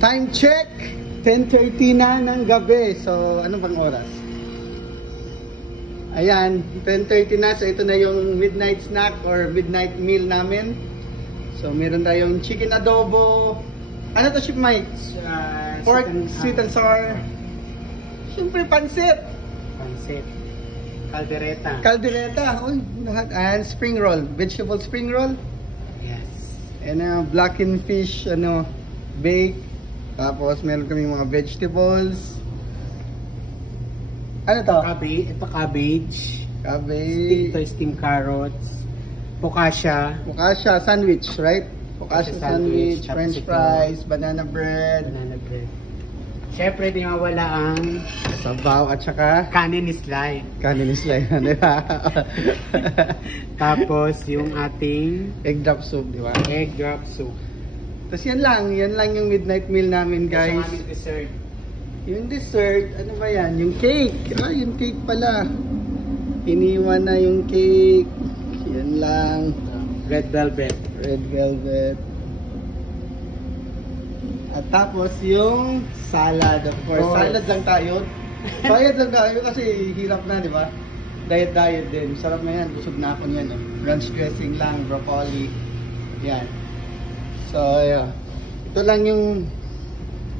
Time check! 10:30 na ng gabi. So, ano bang oras? Ayan, 10:30 na. So, ito na yung midnight snack or midnight meal namin. So, meron tayong chicken adobo. Ano to, Chef Mike? Pork, sweet and sour. Siyempre, pansit. Pansit. Caldereta. Caldereta. Uy, lahat. And spring roll. Vegetable spring roll. Yes. And blackened fish, bake. Tapos, meron kami mga vegetables. Ano to? Cabbage. Ito cabbage. Cabbage. Ito steamed carrots. Focaccia. Focaccia sandwich, right? Focaccia sandwich, french fries, banana bread. Banana bread. Siyempre, di mawala ang sabaw at saka kanin slide. Kanin slide, di ba? Tapos, yung ating egg drop soup, di ba? egg drop soup. Tapos yan lang yung midnight meal namin, guys. Tapos yung dessert. Yung dessert, ano ba yan? Yung cake. Yung cake pala. Iniwan na yung cake. Yan lang. Red velvet. Red velvet. At tapos yung salad, of course. Salad lang tayo. Bayad lang tayo kasi hirap na, di ba? Diet din. Sarap na yan. Busog na ako yan. Ranch dressing lang, broccoli. Yan. So, yeah. Ito lang yung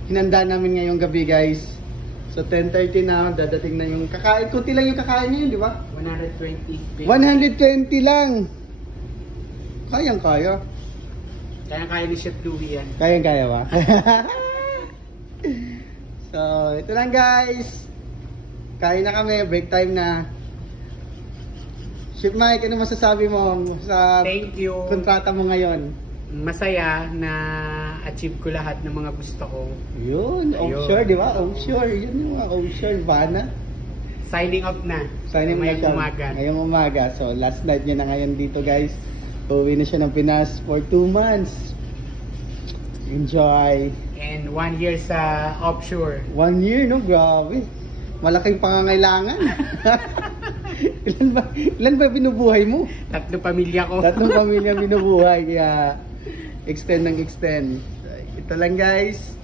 hinanda namin ngayong gabi, guys. So, 10:30 na. Dadating na yung kakain. Kunti lang yung kakain ngayon, di ba? 120. 120 lang. Kayang-kaya. Kaya ni Chef Louie yan. Kayang-kaya ba? So, ito lang, guys. Kain na kami. Break time na. Chef Mike, ano masasabi mo sa Thank you. kontrata mo ngayon? Masaya na achieve ko lahat ng mga gusto ko. Yun, offshore, di ba? Offshore, yun yung mga offshore, Vanna. Signing off na. Signing ngayong na umaga. Ngayong umaga. So, last night niya na ngayon dito, guys. Uwi na siya ng Pinas for 2 months. Enjoy. And 1 year sa offshore. 1 year, no? Grabe. Malaking pangangailangan. ilan ba binubuhay mo? 3 pamilya ko. 3 pamilya binubuhay. Kaya extend ng extend. Ito lang, guys.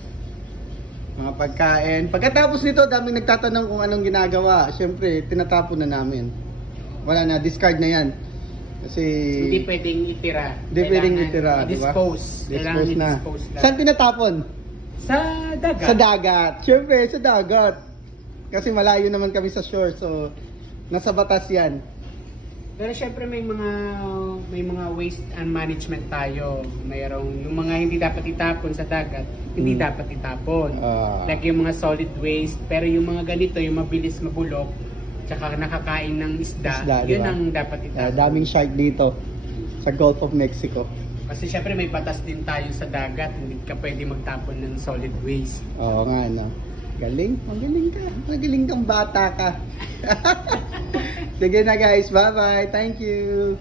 Mga pagkain. Pagkatapos nito, daming nagtatanong kung anong ginagawa. Siyempre, tinatapon na namin. Wala na, discard na yan. Kasi hindi pwedeng itira. Hindi pwedeng itira, di ba? Dispose na. Saan tinatapon? Sa dagat. Sa dagat. Siyempre, sa dagat. Kasi malayo naman kami sa shore. So, nasa batas yan. Pero syempre may mga waste and management tayo. Mayroong yung mga hindi dapat itapon sa dagat, hindi dapat itapon. Like yung mga solid waste, pero yung mga ganito, yung mabilis mabulok, tsaka nakakain ng isda yun diba? Ang dapat itapon. Daming shark dito sa Gulf of Mexico. Kasi syempre may batas din tayo sa dagat, hindi ka pwede magtapon ng solid waste. Oo nga, no? Galing, magaling ka. Magaling kang bata ka. Sige na, guys, bye bye, thank you.